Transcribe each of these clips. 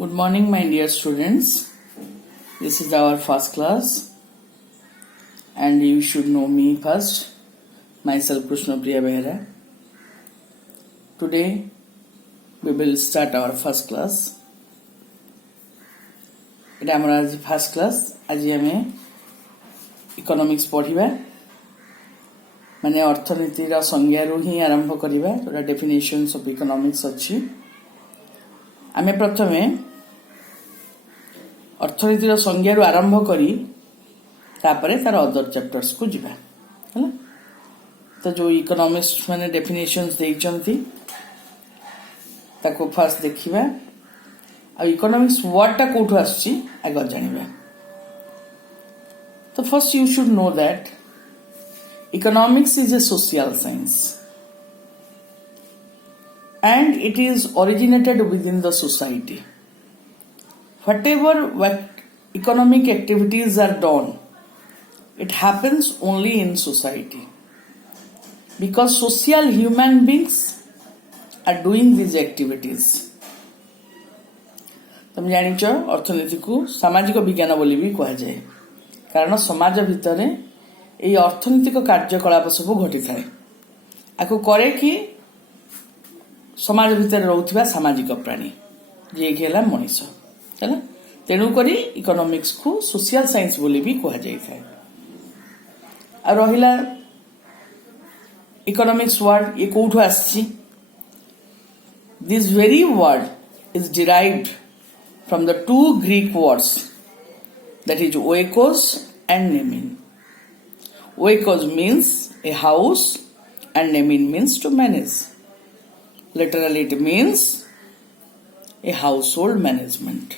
Good morning, my dear students. This is our first class, and you should know me first. Myself, Krishna Priya Behera. Today, we will start our first class. এটা আমরা আজ first class আজি আমি economics পঢ়িবা মানে অর্থনীতির সংজ্ঞাରୁ ହିଁ ଆରମ୍ଭ କରିବା ଯୋଉଟା ଡେଫିନେସନ୍ସ ଅଫ ଇକୋନମିକ୍ସ ଅଛି ଆମେ ପ୍ରଥମେ ଅର୍ଥନୀତିର ସଂଜ୍ଞାରୁ ଆରମ୍ଭ କରି ତାପରେ ତାର ଅଦର ଚ୍ୟାପ୍ଟର୍ସ କୁ ଯିବା ହେଲା ତ ଯୋଉ ଇକୋନମିକ୍ସ ମାନେ ଡେଫିନେସନ୍ସ ଦେଇଛନ୍ତି ତାକୁ ଫାର୍ଷ୍ଟ ଦେଖିବା ଆଉ ଇକୋନମିକ୍ସ ୱାର୍ଡଟା କୋଉଠୁ ଆସିଛି ଆଗ ଜାଣିବା ତ first you should know that economics is a social science and it is originated within the society. Whatever economic activities are done, it happens only in society because social human beings are doing these activities. तुम जानिच अर्थनीति को सामाजिक विज्ञान बोली भी कहा जाए कारण समाज भितर ये अर्थनैतिक कार्यकलाप सब घटी थाए आपको करे कि समाज भितर रोथबा सामाजिक प्राणी जे कि हला मनीष हैला तेणु करी इकोनॉमिक्स को सोशल साइंस बोली भी कहा जाय थाए आ रहिला इकोनॉमिक्स वर्ड ये कोठो आछि this very word is derived from the two Greek words that is oikos and nemin. Oikos means a house and nemin means to manage. Literally it means a household management.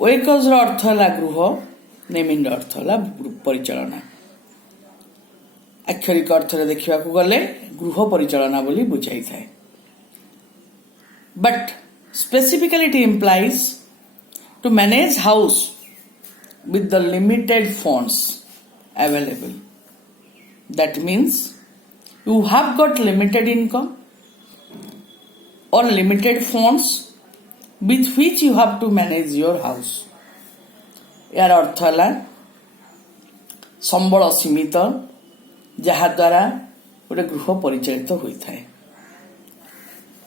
Oikos ର ଅର୍ଥ ହେଲା ଗୃହ ନେମିନ୍ ର ଅର୍ଥ ହେଲା ପରିଚାଳନା ଆକ୍ଷରିକ ଅର୍ଥରେ ଦେଖିବାକୁ ଗଲେ ଗୃହ ପରିଚାଳନା ବୋଲି ବୁଝାଇଥାଏ but specifically it implies to manage house with the limited funds available. That means you have got limited income or limited funds with which you have to manage your house. यार अर्थ है संबल सीमित जहा द्वारा गोटे गृह परिचालित होता है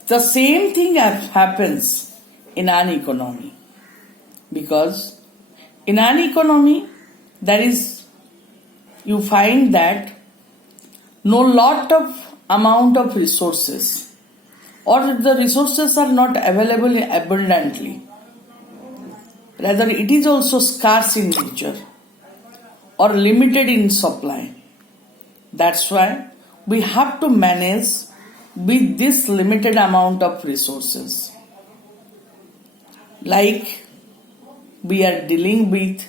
The same thing happens in an economy because in an economy there is you find that no lot of amount of resources or the resources are not available abundantly rather it is also scarce in nature or limited in supply. That's why we have to manage with this limited amount of resources like we are dealing with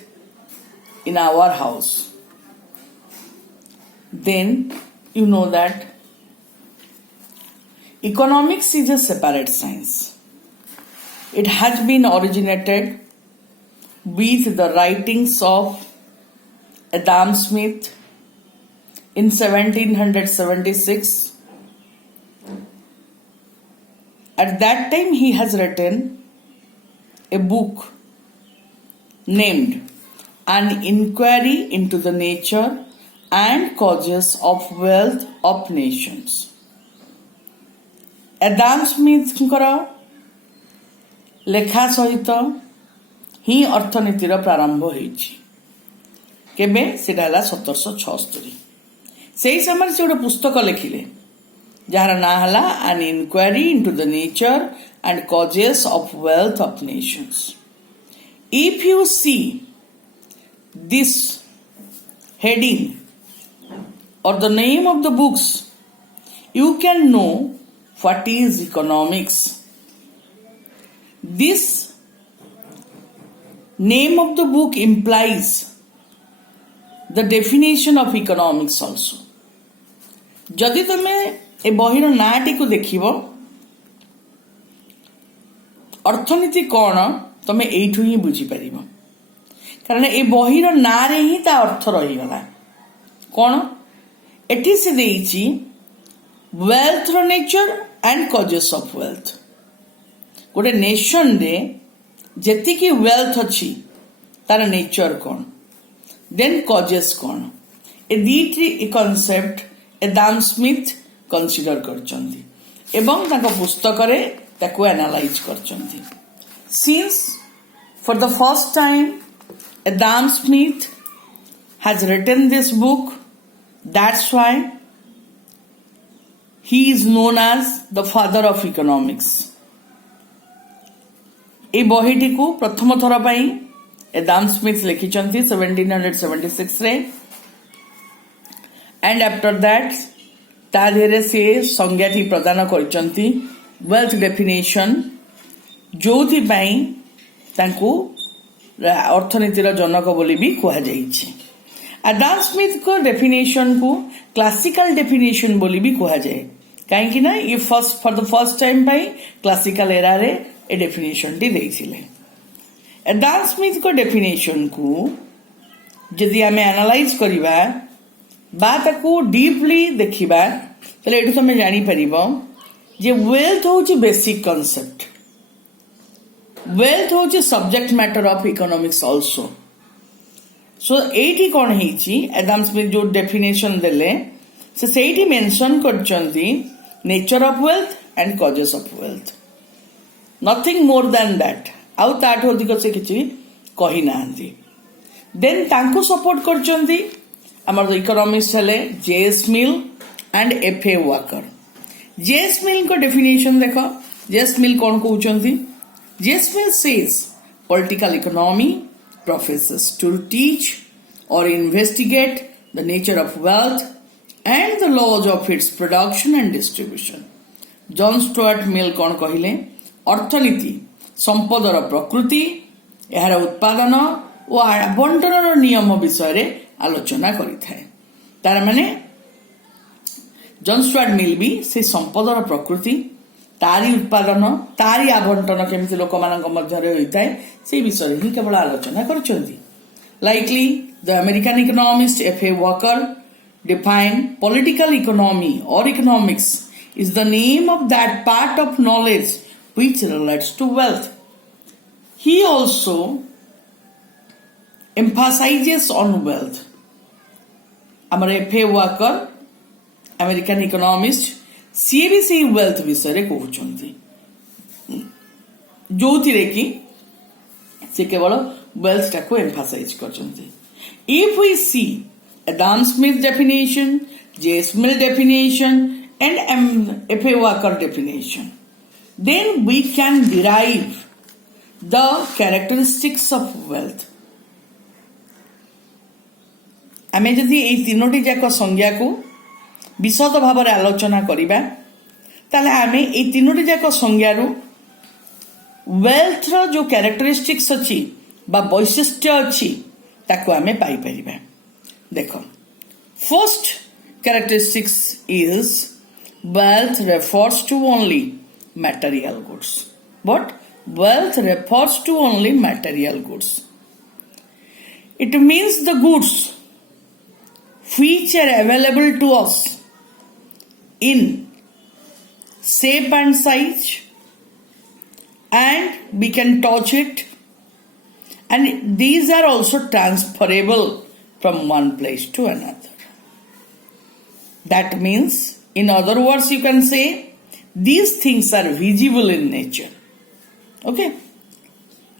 in our house. Then you know that economics is a separate science. It has been originated with the writings of Adam Smith in 1776. At that time he has written a book named An Inquiry into the Nature and Causes of Wealth of Nations. Adam Smith लेखा सहित ही अर्थनीतिर प्रारंभ होइछि केबे सेटा हला 1776 सेही समय से गोटे पुस्तक लिखिले जार ना हला An Inquiry into the Nature and Causes of Wealth of Nations. If you see this heading or the name of the books, you can know what is economics. This name of the book implies the definition of economics also. जदि तमे ए बहिर नाटी को देखिबो अर्थनीति कौन तमे एठू ही बुझी परिबो कारण ए बहिर नारे ही ता अर्थ रही गला कौन एठी से देइची वेल्थ रो nature and causes of wealth गोटे नेशन रे जेतिकी वेल्थ अच्छी तार नेचर कौन देन कजेस कौन ए दीटी कॉन्सेप्ट एडाम स्मिथ कंसीडर करचंती एवं ताको पुस्तक रे ताको एनालाइज करचंती since for the first time Adam Smith has written this book, that's why he is known as the father of economics. ए बहीटी को प्रथम थर पाई एडाम स्मिथ लिखिचंती 1776 रे एंड आफ्टर दैट ता धेरे से संज्ञाटी प्रदान करचंती वेल्थ डेफिनेशन जोथि पाई तांको अर्थनीतिर जनक बोली भी कहा जाइछि। एडाम स्मिथ को डेफिनेशन को क्लासिकल डेफिनेशन बोली भी कहा जाए कहीं ना ये first for the first time pi classical era रे a definition T देइथिले। Adam Smith को डेफिनेशन को जदि आमे एनालाइज करिबा बा ताको डीपली देखिबा तले एठु तमे जानि परिबो जे वेल्थ होची बेसिक कांसेप्ट वेल्थ होची subject matter of economics also. So एटी कौन है एडाम स्मिथ जो डेफिनेशन देले से सेठी मेंशन करचंती nature of wealth and causes of wealth nothing more than that आउ ताठ अधिक से किछि कहि नांती। देन तांको सपोर्ट करचंती हमर इकोनॉमिस्ट हले J S Mill and F A Walker. J S Mill को डेफिनेशन देखो जेएस मिल कौन कहउचंती J S Mill says political economy professes to teach or investigate the nature of wealth and the laws of its production and distribution. John Stuart Mill कौन कहले अर्थनीति संपदर प्रकृति यार उत्पादन और आवंटन नियम विषय रे आलोचना करिथाए। तार माने जॉन स्टुअर्ट मिल भी से संपदर प्रकृति तारी उत्पादन तारी आवंटन केमिति लोक मानक मध्यरे होइताय से विषय ही केवल आलोचना करछंती। Likely the American economist F A Walker define political economy और economics is the name of that part of knowledge which relates to wealth. He also emphasizes on wealth। हमर एफए वॉकर अमेरिकन इकोनॉमिस्ट सी भी से wealth विषय कहते जो कि से केवल वेल्थ टाको एम्फासाइज करछंती। If we see Adam Smith definition J S Mill definition and F A Walker definition then we can derive the characteristics of wealth. आमे जदि एई तीनोटी जाक संज्ञा को विशद भाव आलोचना करिबा ताले आमे ए तीनोटी जाक संज्ञारू वेल्थ रो जो कैरेक्टरिस्टिक्स अछि बा वैशिष्ट्य अछि ताको आमे पाई परिबा। देखो first characteristics is wealth refers to only material goods। But wealth refers to only material goods। It means the goods which are available to us in shape and size and we can touch it, and these are also transferable from one place to another। That means, in other words, you can say these things are visible in nature, okay,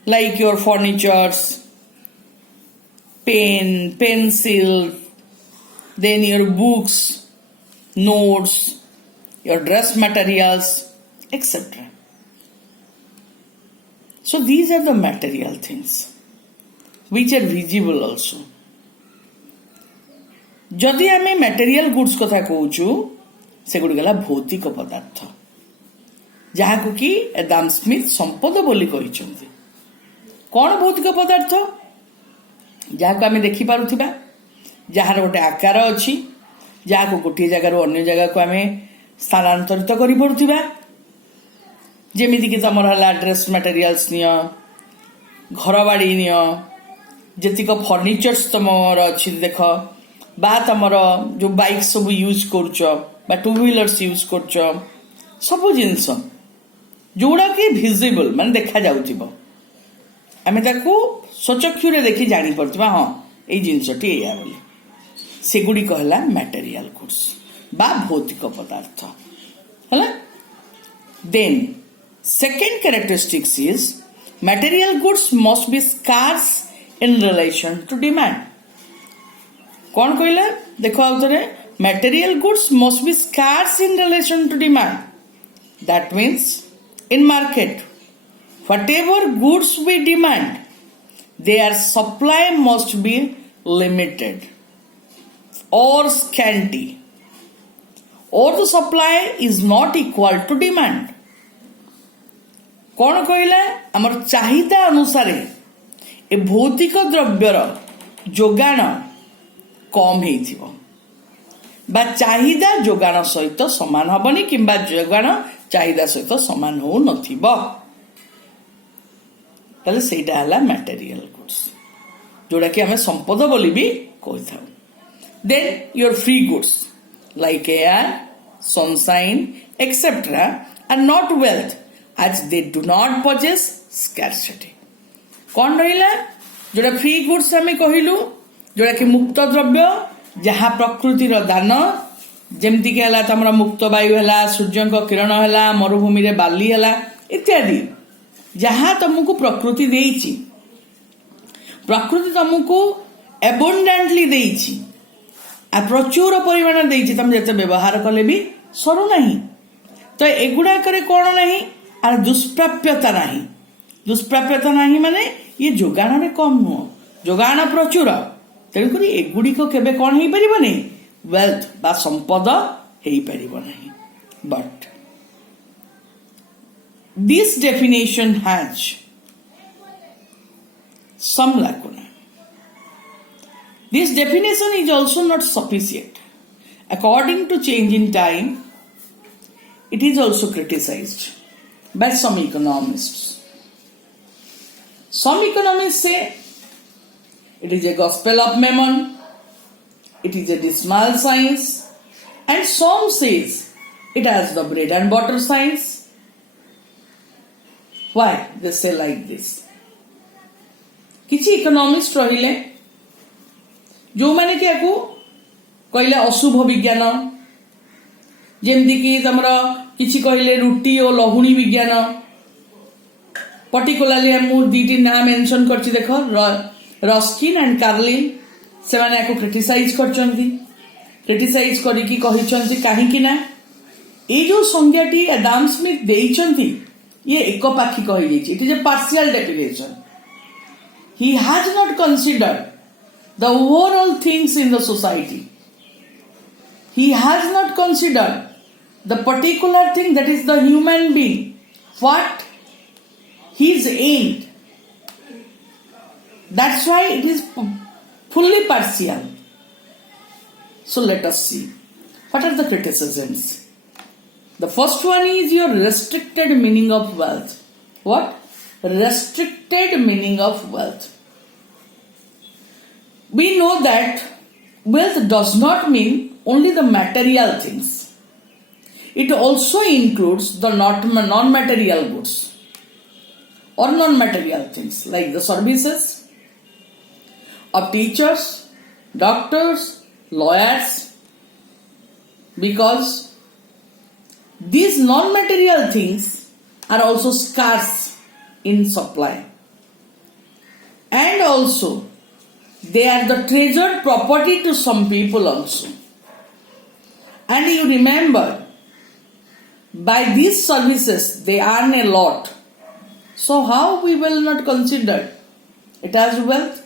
like your furnitures, pen, pencil, then your books, notes, your dress materials, etc. So these are the material things which are visible also। जदि आमे material goods कथा कहूचु से good गला भौतिक पदार्थ जहाँ को कि एडाम स्मिथ संपद बोली कहिसंती। कौन भौतिक पदार्थ जहाँ को आमे देखि पारुथिबा जार गोटे आकार अच्छी जहाँ को गोटे जगार अन्य जगह को आम स्थानांतरित कर पारुथिबा जेमिति कि तुम ड्रेस मटेरियल्स नियो घर बाड़ी नियो जेतिक फर्निचर्स तुमर अच्छी देख बा तुम जो बाइक सब यूज कर टू व्हीलर्स यूज कर सब जिनस जोड़ा कि भिजिबल मान देखा जाउथिबो आमे ताकू स्वचक्षुरे देखि जानी पड़थिबा हां एई जिंसटी एया बोली सेगुडी कहला मटेरियल गुड्स बा भौतिक पदार्थ हला then second characteristics is material goods must be scarce in relation to demand कौन कहला देखो आउथरे material goods must be scarce in relation to demand that means in market whatever goods we demand their supply must be limited or scanty or the supply is not equal to demand कौन कहला आमर चाहिदा अनुसार ए भौतिक द्रव्यर जोगान कम हेइथिबो बा चाहिदा जोगान सहित समान हबनी किंबा जोगान चाहिदा सहित समान हो नथिबो तले सेटा हला मटेरियल गुड्स जोड़ा कि हमें संपद बोली भी कहि थाउ then your free goods like air sunshine etcetera are not wealth as they do not possess scarcity कौन रहिला जोड़ा फ्री गुड्स हमें कहिलु जोड़ा कि मुक्त द्रव्य जहाँ प्रकृति रो दान जेमती के हला तमरा मुक्त वायु हला सूर्यंक किरण हला मरुभूमि रे बाली हला इत्यादि जहाँ तुमको प्रकृति देइची प्रकृति तुमको एबंडेंटली देइची आ प्रचुर परिमाण देइची तुम जते व्यवहार कले भी सरू नहीं तो एगुडा करे कोन नहीं आर दुष्प्राप्यता नहीं माने ये जोगान रे कम नुह जोगान प्रचुर तेणुक एगुड़िक केबे कौन हो पार नहीं वेल्थ बा संपद हो पार नहीं but this definition has some lacuna. This definition is also not sufficient. According to change in time, it is also criticized by some economists. Some economists say it is a gospel of mammon, it is a dismal science, and some says it has the bread and butter science. Why they say like this? किछि economist रहिले जो माने कि आकु कहले अशुभ विज्ञान जेमती कि तमरा किछि कहले रुटी और लहुणी विज्ञान पर्टिकुलरली मु दीटी ना मेंशन करछि देखो रस्किन एंड कार्लिन से माने आकु क्रिटिसाइज करछन्ती क्रिटिसाइज करी कि कहिछन्ती काहे कि ना ए जो संज्ञाटी एडम स्मिथ देइछन्ती ये एकपाखी कहि दैछि it is a partial definition. He has not considered the overall things in the society. He has not considered the particular thing that is the human being, what his aimed. That's why it is fully partial. So let us see. What are the criticisms? The first one is your restricted meaning of wealth. What? Restricted meaning of wealth. We know that wealth does not mean only the material things. It also includes the non-material goods or non-material things like the services of teachers, doctors, lawyers, because these non-material things are also scarce in supply, and also they are the treasured property to some people also. And you remember, by these services they earn a lot, so how we will not consider it as wealth,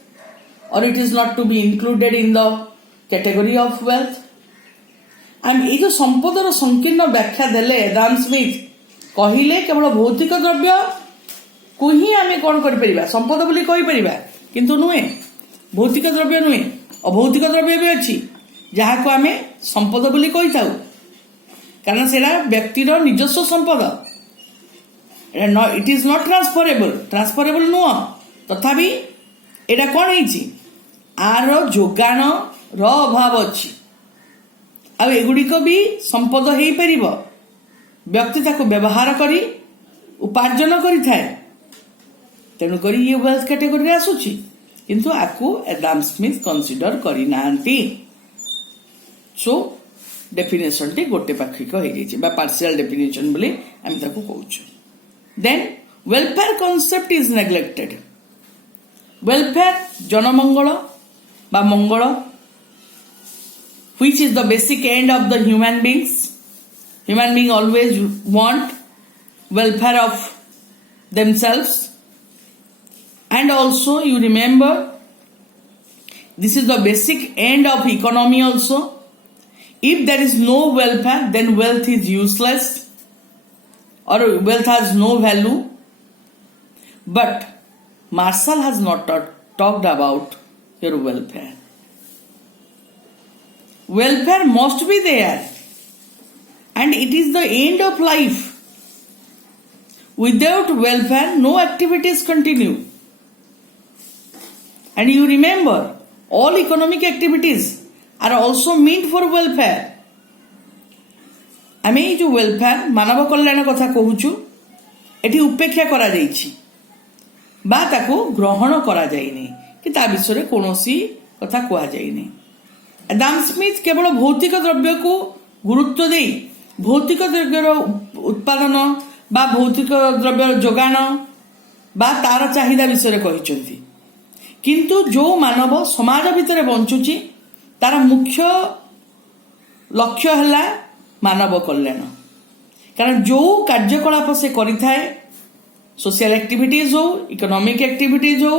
or it is not to be included in the category of wealth? And ये जो संपदर संकीर्ण व्याख्या देले Adam Smith कहिले केवल भौतिक द्रव्य को ही आमे कौन कर परिबा संपद बोली कहि परिबा किंतु नुहे भौतिक द्रव्य नुहे अभौतिक द्रव्य भी अच्छी जहाँ को आमे संपद बोली कहि थाउ कारण सेरा व्यक्तिर निजस्व संपद इट इज नॉट ट्रांसफरेबल नुह तथापि एटा कौन होइछि आर जोगान रो अभाव अच्छी आ एगुड़िक भी संपद हो पार व्यक्ति ताको व्यवहार करी उपार्जन करिथाए तेणुकरी ये वेल्थ कैटेगरी आसुची किंतु आकु एडम स्मिथ कंसीडर करि नांती सो डेफिनेशन टी गोटे पाक्षिक हो जाइए बा पार्शियल डेफिनेशन बोली आम ताकू कहूछु then welfare concept is neglected welfare जनमंगल बा मंगल which is the basic end of the human beings. Human beings always want welfare of themselves. And also you remember this is the basic end of economy also. If there is no welfare, then wealth is useless or wealth has no value. But Marshall has not talked about your welfare. Welfare must be there and it is the end of life. Without welfare, no activities continue. And you remember, all economic activities are also meant for welfare. आमे जो welfare मानव कल्याण कथा कहूचु eighty उपेक्षा करा जाइछि बा ताको ग्रहण करा जाइनी कि ता विषय रे कोनोसी कथा कुआ जाइनी एडम स्मिथ केवल भौतिक द्रव्य को गुरुत्व दे भौतिक द्रव्यर उत्पादन बा भौतिक द्रव्य जोगाण बा तार चाहिदा विषय कहिसंती किंतु जो मानव समाज भितर बंचुची तार मुख्य लक्ष्य है मानव कल्याण कारण जो कार्यकलाप से करिथाए सोशल एक्टिविटीज हो इकोनॉमिक एक्टिविटीज हो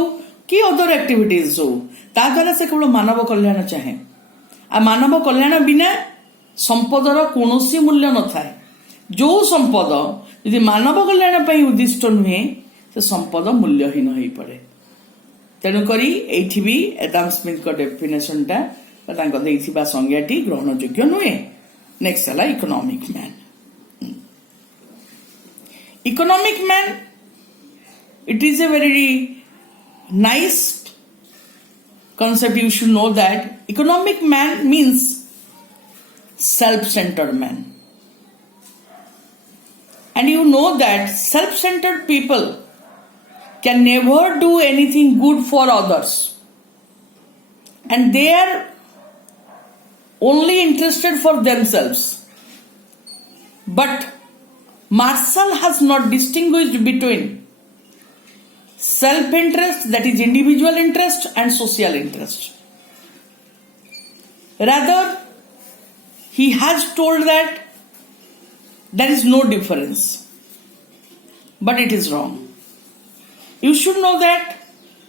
कि अदर एक्टिविटीज हो ता द्वारा से केवल मानव कल्याण चाहे आ मानव कल्याण बिना संपदर कौनसी मूल्य न थाए जो संपद यदि मानव कल्याण पर उद्दिष्ट नुहे से संपद मूल्यहीन हो पड़े तेणुकरी एठी भी एडम स्मिथ को डेफिनेशन टा संज्ञाटी ग्रहण योग्य नुहे नेक्स्ट है economic man economic man it is a very nice concept. You should know that economic man means self-centered man, and you know that self-centered people can never do anything good for others and they are only interested for themselves. But Marshall has not distinguished between self-interest, that is individual interest, and social interest. Rather, he has told that there is no difference. But it is wrong. You should know that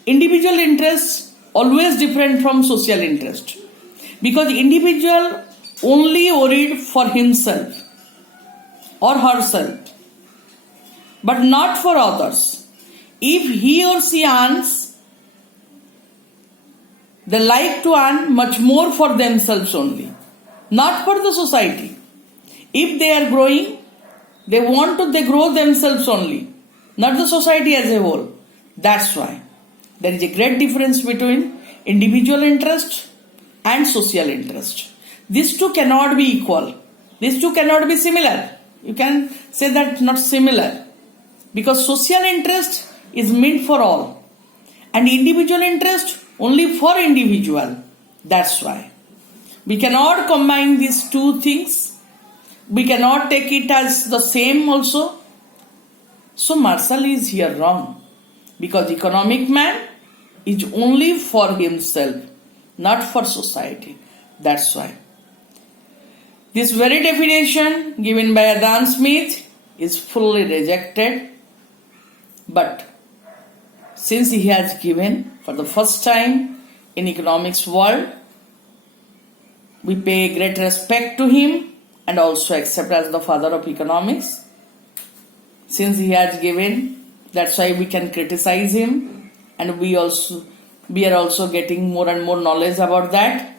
individual interest always different from social interest. Because individual only worried for himself or herself, but not for others. If he or she earns, they like to earn much more for themselves only, not for the society. If they are growing, they grow themselves only, not the society as a whole. That's why there is a great difference between individual interest and social interest. These two cannot be equal. These two cannot be similar. You can say that not similar because social interest is meant for all and individual interest only for individual. That's why we cannot combine these two things. We cannot take it as the same also. So Marshall is here wrong because economic man is only for himself, not for society. That's why this very definition given by Adam Smith is fully rejected. But since he has given for the first time in economics world, we pay great respect to him and also accept as the father of economics. Since he has given, that's why we can criticize him and we are also getting more and more knowledge about that.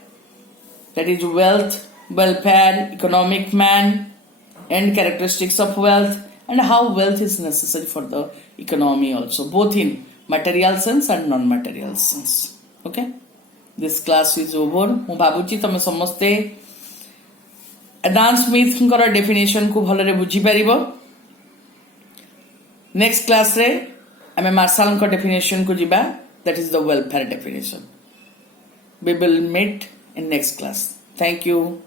That is wealth, welfare, economic man, and characteristics of wealth and how wealth is necessary for the economy also, both in material sense and non-material sense. Okay, this class is over. ମୁଁ ଭାବୁଛି ତମେ ସମସ୍ତେ Adam Smith definition को भलरे बुझी पारिबो next class रे आमे martial को definition को जिबा, that is the welfare definition. We will meet in next class. Thank you.